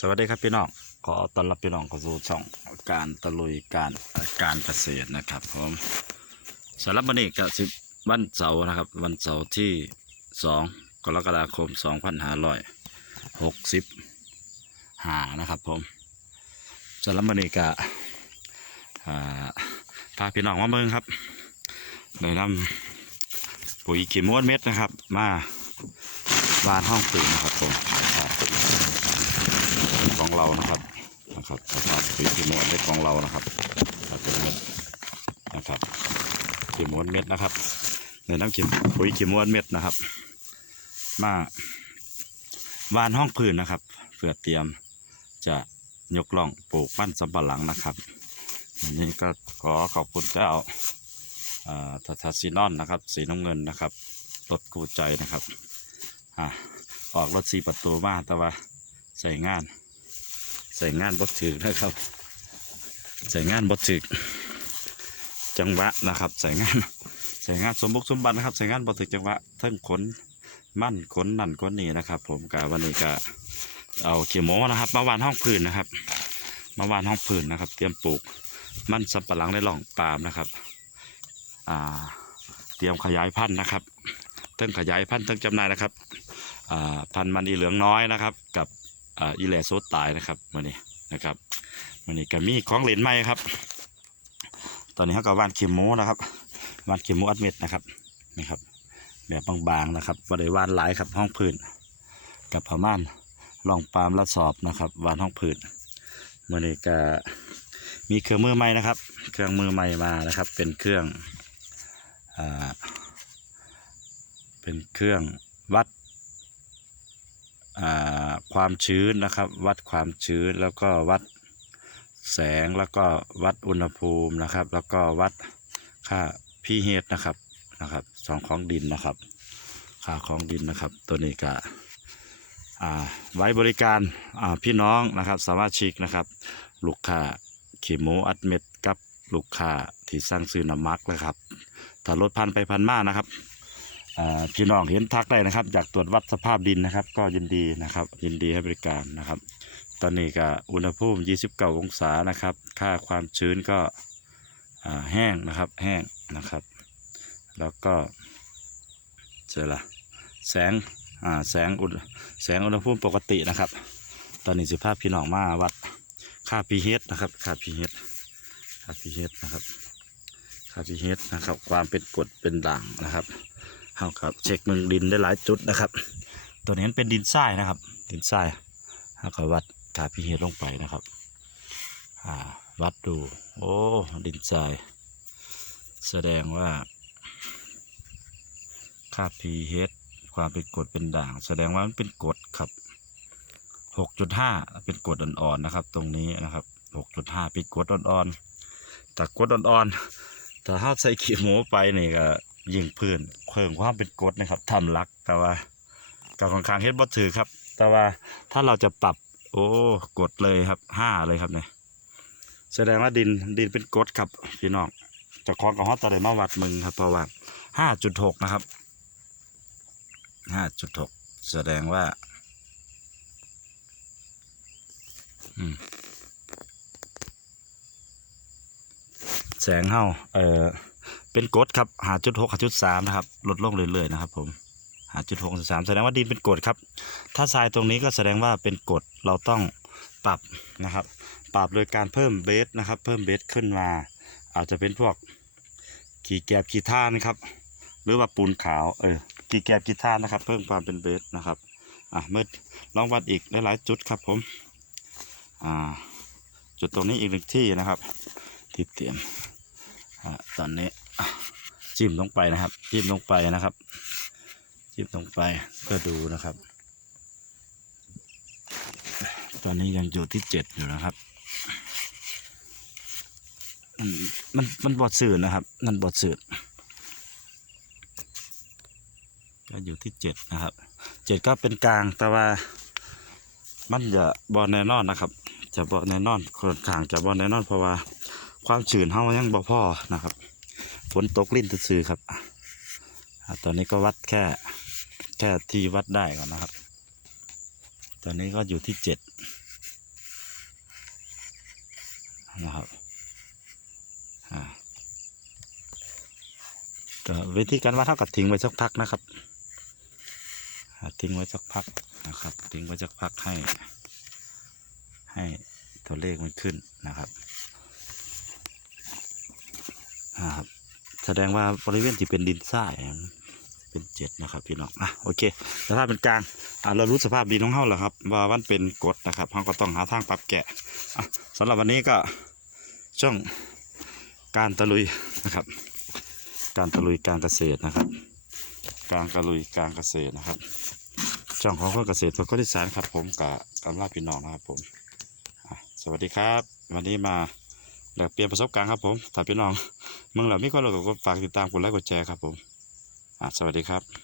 สวัสดีครับพี่น้อง ขอต้อนรับพี่น้องเข้าสู่ช่องการตะลุยการการเกษตรนะครับผมสำหรับวันนี้ก็สิวันเสาร์นะครับ วันเสาร์ที่สองกรกฎาคมสองพันห้าร้อยหกสิบหานะครับผมสำหรับวันนี้ก็พาพี่น้องมาเมืองครับได้นำปุ๋ยขีม้วนเม็ดนะครับ มาวานห้องตื่นนะครับผมของ เรานะครับนะครับสภาพปุ๋ยขีม้วนเม็ดของเรานะครับครับเป็นนะครับขีม้วนเม็ดนะครับในน้ำขีปุ๋ยขีม้วนเม็ดนะครับ มาวานห้องพื้นนะครับเพื่อเตรียมจะยกล่องปลูกปั้นสำปะหลังนะครับอันนี้ก็ขอขอบคุณเจ้าอ่าทัศซีนอนนะครับ สีน้ำเงินนะครับรถกูใจนะครับอ่าออกรถสีประตูมาแต่ว่าใส่งาน ใส่งานบดถึกนะครับ ใส่งานบดถึก จังหวะนะครับ ใส่งานใส่งานสมบุกสมบัตินะครับ ใส่งานบดถึกจังหวะเทั้งขนมั่นขนนั่นขนนี่นะครับ ผมกะวันนี้ก็เอาเขียวโมนะครับ มาวานห้องพื้นนะครับ มาวานห้องพื้นนะครับ เตรียมปลูกมันสำปะหลังในหล่องปาล์มนะครับอ่าเตรียมขยายพันธุ์นะครับเทั้งขยายพันธุ์เทั้งจำหน่ายนะครับพันธุ์มันอีเหลืองน้อยนะครับ กับ อ่าอีแลโซดตายนะครับมื่อนี้นะครับมื่อนี้ก็มีของเหรนใหม่ครับ ตอนนี้เขาก็ว่านเข็มโมนะครับว่านเข็มโมอัดเม็ดนะครับนี่ครับแบบบางๆนะครับว่าได้ว่านหลายครับห้องพื้นกับพม่านลองปาล์มละสอบนะครับว่านห้องพื้นมื่อนี้ก็มีเครื่องมือใหม่นะครับ เครื่องมือใหม่มานะครับ เป็นเครื่องอ่าเป็นเครื่องวัด ความชื้นนะครับ วัดความชื้นแล้วก็วัดแสงแล้วก็วัดอุณหภูมินะครับ แล้วก็วัดค่าพีเฮดนะครับนะครับสองของดินนะครับ ค่าของดินนะครับ ตัวนี้ก็ไว้บริการพี่น้องนะครับ สามารถชิกนะครับ ลูกค้าขีโมอัดเม็ดกับลูกค้าที่สร้างซื้อน้ำมักนะครับถ้ารถพันไปพันมานะครับ พี่น้องเห็นทักได้นะครับอยากตรวจวัดสภาพดินนะครับ ก็ยินดีนะครับ ยินดีให้บริการนะครับ ตอนนี้ก็อุณหภูมิ 29 องศานะครับ ค่าความชื้นก็แห้งนะครับแห้งนะครับ แล้วก็เจอละแสงแสงอุณแสงอุณหภูมิปกตินะครับ ตอนนี้สิภาพพี่น้องมาวัดค่า pH นะครับค่า pH ค่า pH นะครับค่า pH นะครับ ความเป็นกรดเป็นด่างนะครับ เอาครับเช็คเมืองดินได้หลายจุดนะครับ ตัวนี้เป็นดินทรายนะครับ ดินทรายเอาก็วัดค่าพีเฮลงไปนะครับอ่าวัดดู โอ้ ดินทราย แสดงว่าค่า pH ความเป็นกรดเป็นด่าง แสดงว่ามันเป็นกรดครับ 6.5 เป็นกรดอ่อนๆนะครับ ตรงนี้นะครับ 6.5 เป็นกรดอ่อนๆแต่กรดอ่อนๆถ้าถ้าใส่ขี้หมูไปนี่ก็ ยิงพื้นเพิ่มความเป็นกรดนะครับทำลักแต่ว่ากับของคางเฮ็ดบ่ถือครับ แต่ว่าถ้าเราจะปรับ โอ้กดเลยครับห้าเลยครับเนี่ยแสดงว่าดินดินเป็นกรดครับพี่น้องจะคล้าของกับฮอตตะไดมาวัดมึงครับเพราะว่าห้าจุดหกนะครับห้าจุดหกแสดงว่าอืมแสงเฮาเออ เป็นกรดครับหาจุดหกหาจุดสามนะครับลดลงเรื่อยๆนะครับ ผมหาจุดหกสามแสดงว่าดินเป็นกรดครับ ถ้าทรายตรงนี้ก็แสดงว่าเป็นกรดเราต้องปรับนะครับ ปรับโดยการเพิ่มเบสนะครับ เพิ่มเบสขึ้นมา อาจจะเป็นพวกขีแกบขีท่านครับ หรือว่าปูนขาวเออขีแกบขีท่านนะครับ เพิ่มความเป็นเบสนะครับอะเมื่อลองวัดอีกหลายๆจุดครับผมอ่าจุดตรงนี้อีกหนึ่งที่นะครับที่เตรียมอะตอนนี้ จิ้มลงไปนะครับ จิ้มลงไปนะครับ จิ้มลงไปเพื่อดูนะครับ ตอนนี้ยังอยู่ที่เจ็ดอยู่นะครับมันมันมันบอดสื่อนะครับนั่นบอดสื่อก็อยู่ที่เจ็ดนะครับเจ็ดก็เป็นกลางแต่ว่ามันจะบอลแน่นอนนะครับ จะบอลแน่นอนคนข้างจะบอลแน่นอนเพราะว่าความชื้นเฮายังบ่พอนะครับ ฝนตกลิ้นซื่อครับอตอนนี้ก็วัดแค่แค่ที่วัดได้ก่อนนะครับ ตอนนี้ก็อยู่ที่เจ็ดนะครับก็วิธีการวัดเท่ากับทิ้งไว้สักพักนะครับทิ้งไว้สักพักนะครับ ทิ้งไว้สักพักให้ ให้ตัวเลขมันขึ้นนะครับอ่าครับ แสดงว่าบริเวณที่เป็นดินทรายเป็นเจ็ดนะครับพี่น้องอะโอเคสภาพเป็นกลางอะเรารู้สภาพดินของเฮาแล้วครับ ว่ามันเป็นกรดนะครับเราก็ต้องหาทางปรับแกะอะสำหรับวันนี้ก็ช่วงการตะลุยนะครับ การตะลุยการเกษตรนะครับ การตะลุยการเกษตรนะครับช่องของเพื่อเกษตรเพื่อคนที่สานครับ ผมกับกำลังพี่น้องนะครับผมสวัสดีครับ วันนี้มา แลกเปลี่ยนประสบการณ์ครับผมถ้าพี่น้องมึงเหล่ามีก็เราก็ฝากติดตามกดไลค์กดแชร์ครับผมสวัสดีครับ